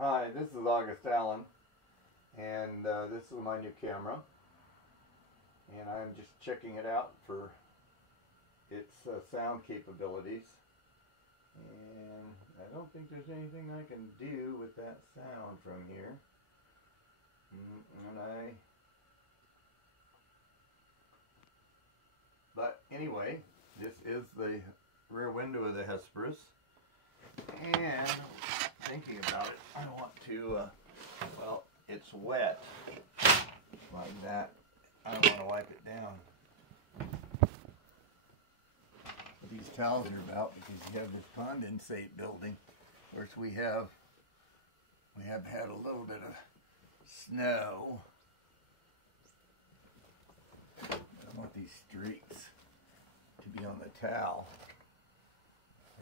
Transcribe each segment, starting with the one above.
Hi, this is August Allen, and this is my new camera, and I'm just checking it out for its sound capabilities, and I don't think there's anything I can do with that sound from here. But anyway, this is the rear window of the Hesperus, and thinking about it, I want to, well, it's wet like that. I don't want to wipe it down. But these towels are about because you have this condensate building. Of course, we have had a little bit of snow. I want these streaks to be on the towel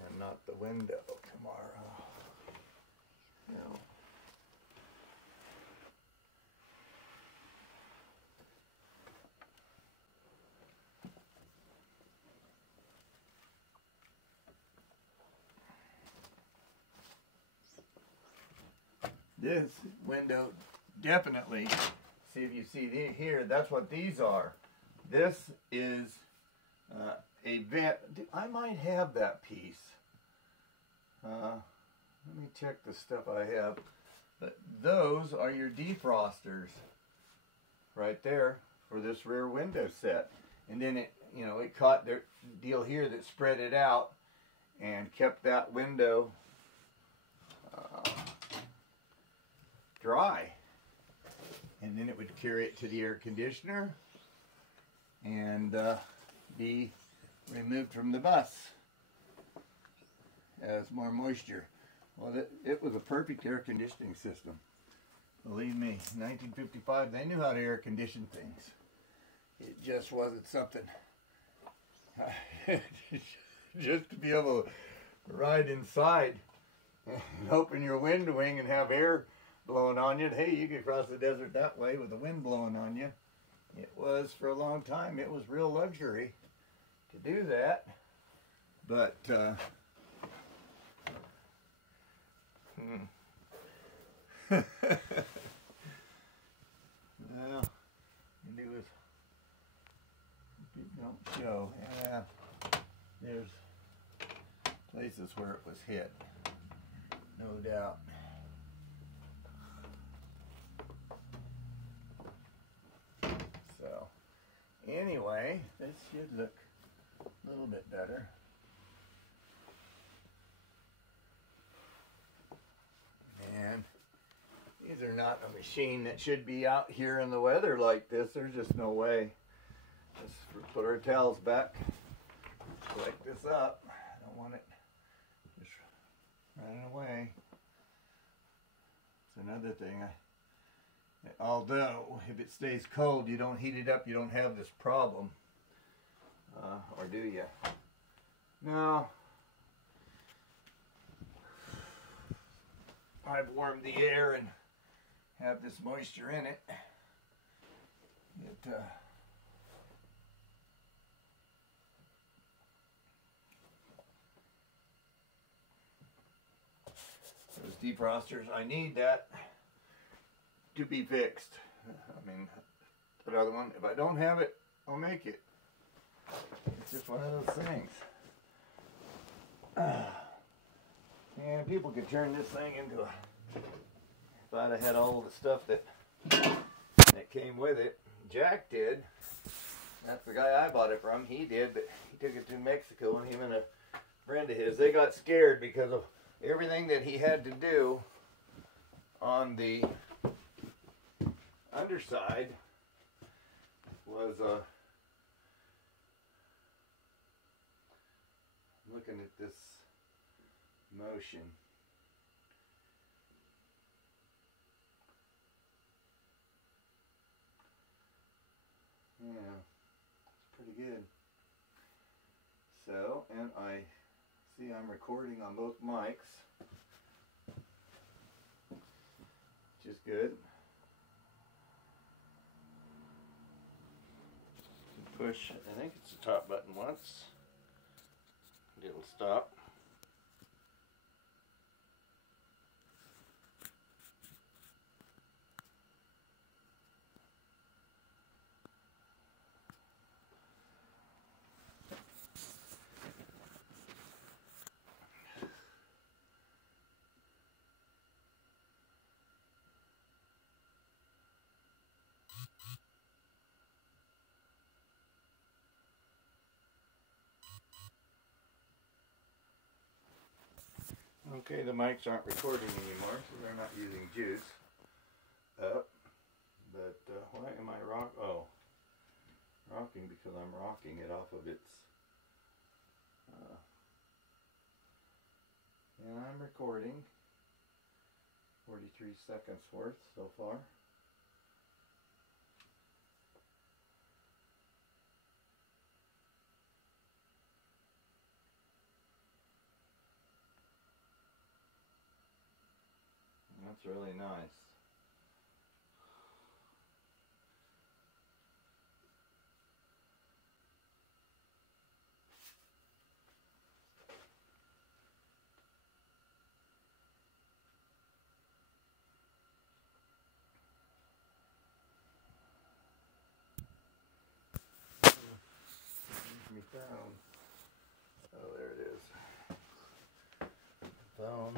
and not the window tomorrow. No. This window definitely, see if you see here, that's what these are. This is a vent. I might have that piece. Let me check the stuff I have. But those are your defrosters right there for this rear window set. And then it, it caught the deal here that spread it out and kept that window dry. And then it would carry it to the air conditioner and be removed from the bus as more moisture. Well, it was a perfect air conditioning system. Believe me, 1955, they knew how to air condition things. It just wasn't something just to be able to ride inside and open your wind wing and have air blowing on you. Hey, you could cross the desert that way with the wind blowing on you. It was, for a long time, it was real luxury to do that. But well, you do is don't show. Yeah, there's places where it was hit, no doubt. So anyway, this should look a little bit better. And these are not a machine that should be out here in the weather like this. There's just no way. Let's put our towels back, select this up. I don't want it just running away. It's another thing. Although, if it stays cold, you don't heat it up, you don't have this problem. Or do you? No. I've warmed the air and have this moisture in it. Those defrosters, I need that to be fixed. I mean, another one, if I don't have it, I'll make it. It's just one of those things. And people could turn this thing into a, if I'd have had all the stuff that came with it. Jack did. That's the guy I bought it from. He did, but he took it to Mexico, and him and a friend of his, they got scared because of everything that he had to do on the underside was looking at this motion. Yeah, it's pretty good. So, and I see I'm recording on both mics, which is good. Push, I think it's the top button once. It'll stop. Okay, the mics aren't recording anymore, so they're not using juice up. But why am I rocking because I'm rocking it off of its. And I'm recording 43 seconds worth so far. That's really nice. Me phone. Oh, there it is. Phone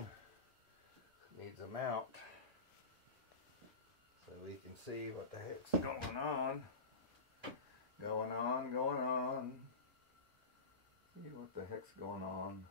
needs a mount so we can see what the heck's going on. Going on. See what the heck's going on.